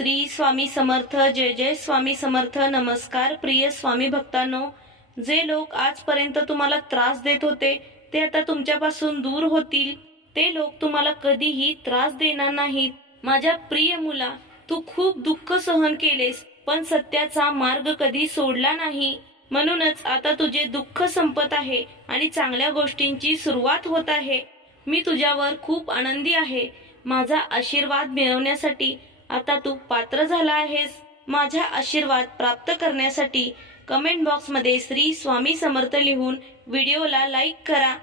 श्री स्वामी समर्थ. जय जय स्वामी समर्थ. नमस्कार प्रिय स्वामी भक्तांनो. जे लोक आजपर्यंत तुम्हाला त्रास देत होते ते आता तुमच्यापासून दूर होतील. ते लोक तुम्हाला कधीही त्रास देणार नाहीत. माझ्या प्रिय मुला, तू खूप दुःख सहन केलेस पण सत्याचा मार्ग कधी सोडला नाही. म्हणूनच आता तुझे दुःख संपत आहे आणि चांगल्या गोष्टींची सुरुवात होत आहे. मी तुझ्यावर खूप आनंदी आहे. माझा आशीर्वाद मिळवण्यासाठी आता तू पात्र झाला आहेस. माझा आशीर्वाद प्राप्त करण्यासाठी कमेंट बॉक्स मध्ये श्री स्वामी समर्थ लिहून व्हिडिओला लाईक करा.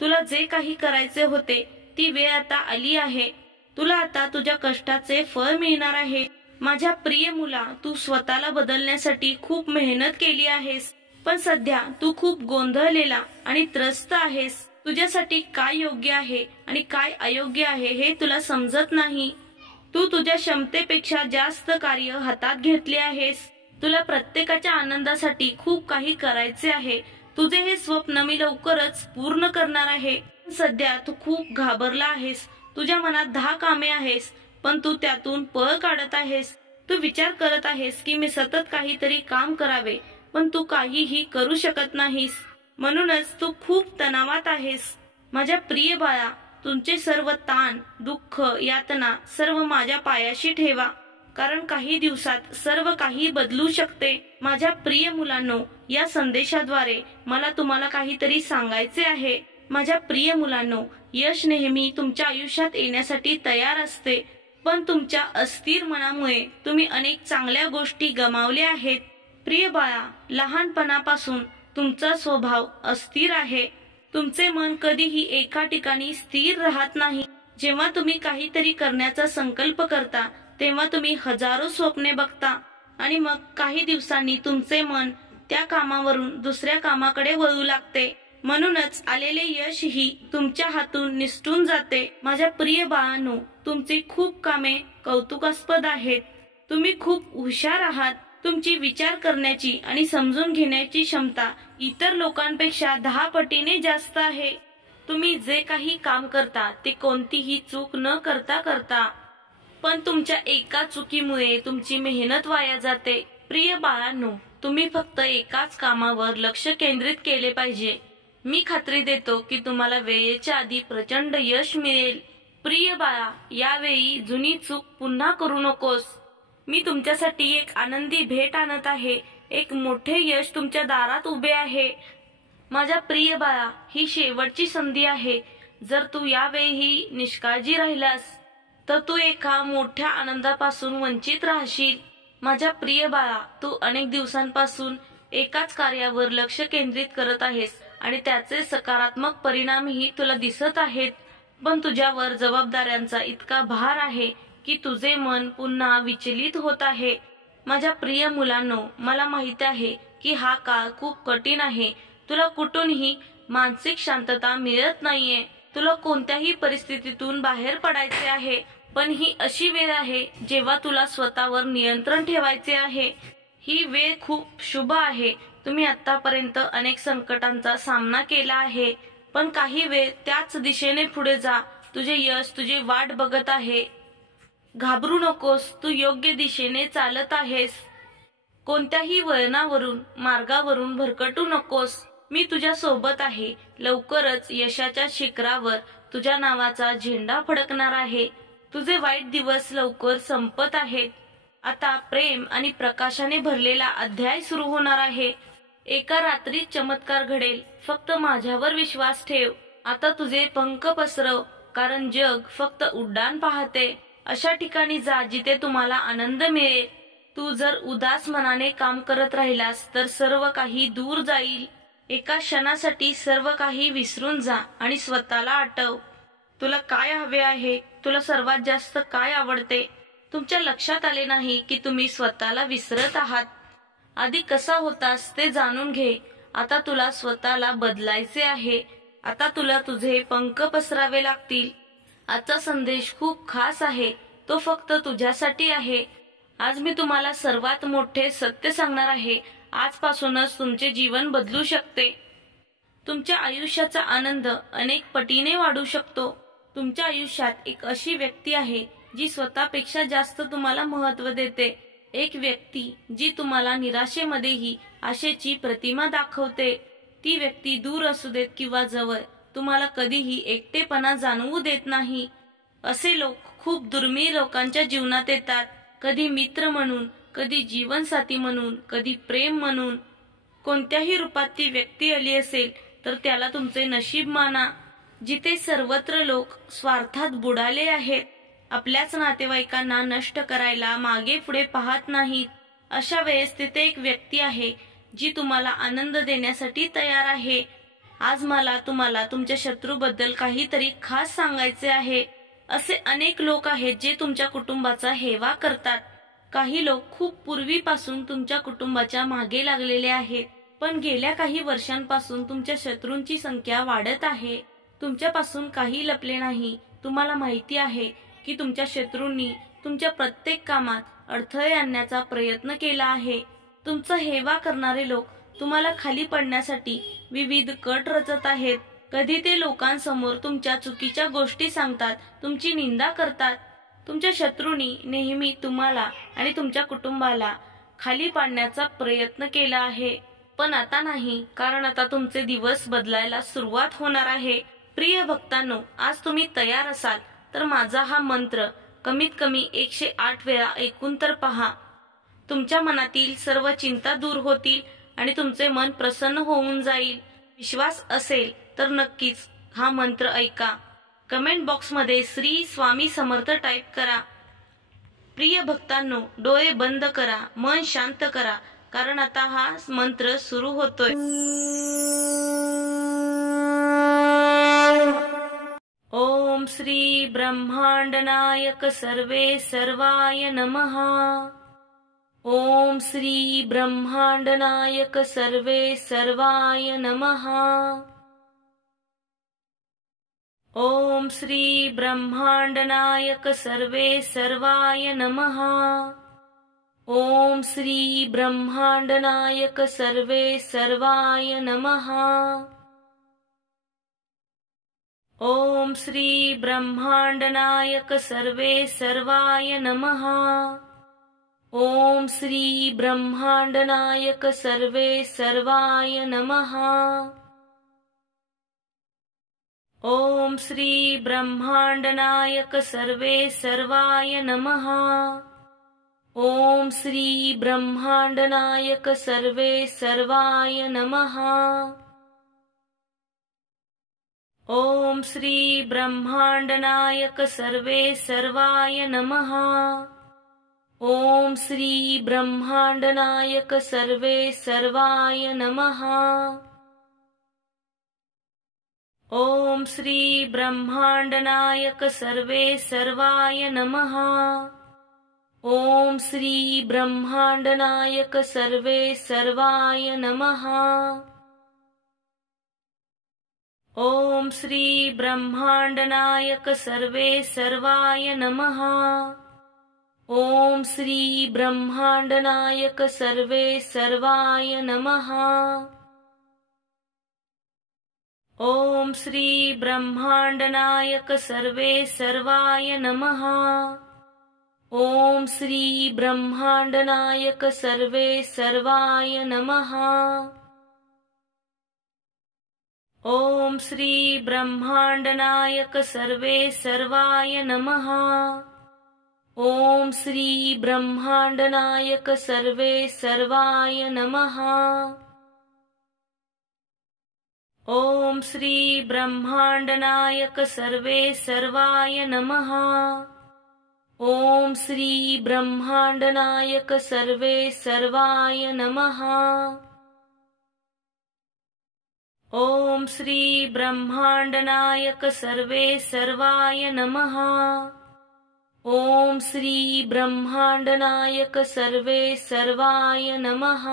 तुला जे काही करायचे होते ती वेळ आता आली आहे. तुला आता तुझ्या कष्टाचे फळ मिळणार आहे. माझ्या प्रिय मुला, तू स्वतःला बदलण्यासाठी खूप मेहनत केली आहेस पण सध्या तू खूप गोंधळलेला आणि त्रस्त आहेस. तुझ्यासाठी काय योग्य आहे आणि काय अयोग्य आहे हे तुला समजत नाही. तू तुझ्या क्षमतेपेक्षा जास्त कार्य हातात घेतले आहेस. तुला प्रत्येकाच्या आनंदासाठी खूप काही करायचे आहे. तुझे हे स्वप्न मी लवकरच पूर्ण करणार आहे. सध्या तू खूप घाबरला आहेस. तुझ्या मनात 10 कामे आहेस पण तू त्यातून पळ काढत आहेस. तू विचार करत आहेस की मी सतत काहीतरी काम करावे पण तू काहीही करू शकत नाहीस. म्हणूनच तू खूप तणावात आहेस. माझ्या प्रिय बाळा, तुमचे सर्व ताण, दुःख, यातना सर्व माझ्या पायाशी ठेवा, कारण काही दिवसात सर्व काही बदलू शकते. माझ्या प्रिय मुलांनो, या संदेशाद्वारे मला तुम्हाला काहीतरी सांगायचे आहे. माझ्या प्रिय मुलांनो, यश नेहमी तुमच्या आयुष्यात येण्यासाठी तयार असते पण तुमच्या अस्थिर मनामुळे तुम्ही अनेक चांगल्या गोष्टी गमावल्या आहेत. प्रिय बाळा, लहानपणापासून तुमचा स्वभाव अस्थिर आहे. तुमचे मन कधीही एका ठिकाणी स्थिर राहत नाही. जेव्हा तुम्ही काहीतरी करण्याचा संकल्प करता तेव्हा तुम्ही हजारो स्वप्ने बघता आणि मग काही दिवसांनी तुमचे मन त्या कामावरून दुसऱ्या कामाकडे वळू लागते. म्हणूनच आलेले यश ही तुमच्या हातून निसटून जाते. माझ्या प्रिय बाळांनो, तुमची खूप कामे कौतुकास्पद आहेत. तुम्ही खूप हुशार आहात. तुमची विचार करण्याची आणि समजून घेण्याची क्षमता इतर लोकांपेक्षा 10 पटीने जास्त आहे. तुम्ही जे काही काम करता ते कोणतीही चूक न करता पण तुमच्या एका चुकीमुळे तुमची मेहनत वाया जाते. प्रिय बाळांनो, तुम्ही फक्त एकाच कामावर लक्ष केंद्रित केले पाहिजे. मी खात्री देतो की तुम्हाला वेळेच्या आधी प्रचंड यश मिळेल. प्रिय बाळा, यावेळी जुनी चूक पुन्हा करू नकोस. मी तुमच्यासाठी एक आनंदी भेट आणत आहे. एक मोठे यश तुमच्या दारात उभे आहे. माझ्या प्रिय बाळा, ही शेवटची संधी आहे. जर तू यावेळी निष्काळजी राहिलास तर तू एका मोठ्या आनंदापासून वंचित राहशील. माझ्या प्रिय बाळा, तू अनेक दिवसांपासून एकाच कार्यावर लक्ष केंद्रित करत आहेस आणि त्याचे सकारात्मक परिणामही तुला दिसत आहेत. पण तुझ्यावर जबाबदाऱ्यांचा इतका भार आहे की तुझे मन पुन्हा विचलित होत आहे. माझ्या प्रिय मुलांनो, मला माहिती आहे की हा काळ खूप कठीण आहे. तुला कुठूनही मानसिक शांतता मिळत नाहीये. तुला कोणत्याही परिस्थितीतून बाहेर पडायचे आहे पण ही अशी वेळ आहे जेव्हा तुला स्वतःवर नियंत्रण ठेवायचे आहे. ही वेळ खूप शुभ आहे. तुम्ही आतापर्यंत अनेक संकटांचा सामना केला आहे पण काही वेळ त्याच दिशेने पुढे जा. तुझे यश तुझी वाट बघत आहे. घाबरू नकोस, तू योग्य दिशेने चालत आहेस. कोणत्याही वळणावरून मार्गावरून भरकटू नकोस. मी तुझ्या सोबत आहे. लवकरच यशाच्या शिखरावर तुझ्या नावाचा झेंडा फडकणार आहे. तुझे वाईट दिवस लवकर संपत आहेत. आता प्रेम आणि प्रकाशाने भरलेला अध्याय सुरू होणार आहे. एका रात्रीत चमत्कार घडेल. फक्त माझ्यावर विश्वास ठेव. आता तुझे पंख पसरव, कारण जग फक्त उड्डाण पाहते. अशा ठिकाणी जा जिथे तुम्हाला आनंद मिळेल. तू जर उदास मनाने काम करत राहिलास तर सर्व काही दूर जाईल. एका क्षणासाठी सर्व काही विसरून जा आणि स्वतःला आठव. तुला काय हवे आहे? तुला सर्वात जास्त काय आवडते? तुमच्या लक्षात आले नाही की तुम्ही स्वतःला विसरत आहात. आधी कसा होतास ते जाणून घे. आता तुला स्वतःला बदलायचे आहे. आता तुला तुझे पंख पसरावे लागतील. आजचा संदेश खूप खास आहे. तो फक्त तुझ्यासाठी आहे. आज मी तुम्हाला सर्वात मोठे सत्य सांगणार आहे. आजपासूनच तुमचे जीवन बदलू शकते. तुमच्या आयुष्याचा आनंद अनेक पटीने वाढू शकतो. तुमच्या आयुष्यात एक अशी व्यक्ती आहे जी स्वतःपेक्षा जास्त तुम्हाला महत्त्व देते, एक व्यक्ती जी तुम्हाला निराशेमध्येही आशेची प्रतिमा दाखवते. ती व्यक्ती दूर असू देत किंवा जवळ, तुम्हाला कधीही एकटेपणा जाणवू देत नाही. असे लोक खूप दुर्मिळ लोकांच्या जीवनात येतात, कधी मित्र म्हणून, कधी जीवनसाथी म्हणून, कधी प्रेम म्हणून. कोणत्याही रूपात ती व्यक्ती आली असेल तर त्याला तुमचे नशीब माना. जिथे सर्वत्र लोक स्वार्थात बुडाले आहेत, आपल्याच नातेवाईकांना नष्ट करायला मागे पुढे पाहत नाहीत, अशा वेळेस तिथे एक व्यक्ती आहे जी तुम्हाला आनंद देण्यासाठी तयार आहे. आज मला तुम्हाला तुमच्या शत्रूबद्दल काहीतरी खास सांगायचे आहे. असे अनेक लोक आहेत जे तुमच्या कुटुंबाचा हेवा करतात. काही लोक खूप पूर्वीपासून तुमच्या कुटुंबाच्या मागे लागलेले आहेत, पण गेल्या काही वर्षांपासून तुमच्या शत्रूंची संख्या वाढत आहे. तुमच्यापासून काही लपले नाही. तुम्हाला माहिती आहे की तुमच्या शत्रूंनी तुमच्या प्रत्येक कामात अडथळे आणण्याचा प्रयत्न केला आहे. तुमचा हेवा करणारे लोक तुम्हाला खाली पडण्यासाठी विविध कट रचत आहेत. कधी ते लोकांसमोर तुमच्या चुकीच्या गोष्टी सांगतात, तुमची निंदा करतात. तुमच्या शत्रूंनी नेहमी तुम्हाला आणि तुमच्या कुटुंबाला खाली पाडण्याचा प्रयत्न केला आहे, पण आता नाही, कारण आता तुमचे दिवस बदलायला सुरुवात होणार आहे. प्रिय भक्तांनो, आज तुम्ही तयार असाल तर माझा हा मंत्र कमीत कमी 108 वेळा ऐकून तर पहा. तुमच्या मनातील सर्व चिंता दूर होतील आणि तुमचे मन प्रसन्न होऊन जाईल. विश्वास असेल तर नक्कीच हा मंत्र ऐका. कमेंट बॉक्समध्ये श्री स्वामी समर्थ टाईप करा. प्रिय भक्तांनो, डोळे बंद करा, मन शांत करा, कारण आता हा मंत्र सुरू होतोय. ओम श्री ब्रह्मांड नायक सर्वे सर्वाय नमः. ओम श्री ब्रह्मांड नायक सर्वे सर्वाय नमः. ओम श्री ब्रह्मांड नायक सर्वे सर्वाय नमः. ओम श्री ब्रह्मांड नायक सर्वे सर्वाय नमः. ओम श्री ब्रह्मांड नायक सर्वे सर्वाय नमः. ओम श्री ब्रह्मांड नायक सर्वे सर्वाय नमः. ओम श्री ब्रह्मांड नायक सर्वे सर्वाय नमः. ओम श्री ब्रह्मांड नायक सर्वे सर्वाय नमः. ओम श्री ब्रह्मांड नायक सर्वे सर्वाय नमः. ओम श्री ब्रह्मांड नायक सर्वे सर्वाय नमः. ओम श्री ब्रह्मांड नायक सर्वे सर्वाय नमः. ओम श्री ब्रह्मांड नायक सर्वे सर्वाय नमः. ओम श्री ब्रह्मांड नायक सर्वे सर्वाय नमः. ओम श्री ब्रह्मांड नायक सर्वे सर्वाय नमः. ओम श्री ब्रह्मांड नायक सर्वे सर्वाय नमः. ओम श्री ब्रह्मांड नायक सर्वे सर्वाय नमः. ओम श्री ब्रह्मांड नायक सर्वे सर्वाय नमः. ओम श्री ब्रह्मांड नायक सर्वे सर्वाय नमः. ओम श्री ब्रह्मांड नायक सर्वे सर्वाय नमः. ओम श्री ब्रह्मांड नायक सर्वे सर्वाय नमः. ओम श्री ब्रह्मांड नायक सर्वे सर्वाय नमः. ओम श्री ब्रह्मांड नायक सर्वे सर्वाय नमः.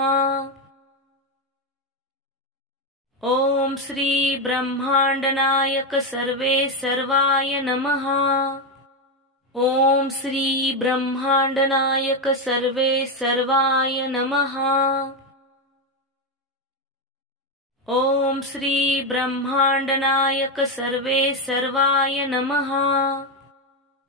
ओम श्री ब्रह्मांड नायक सर्वे सर्वाय नमः. ओम श्री ब्रह्मांड नायक सर्वे सर्वाय नमः. ओम श्री ब्रह्मांड नायक सर्वे सर्वाय नमः.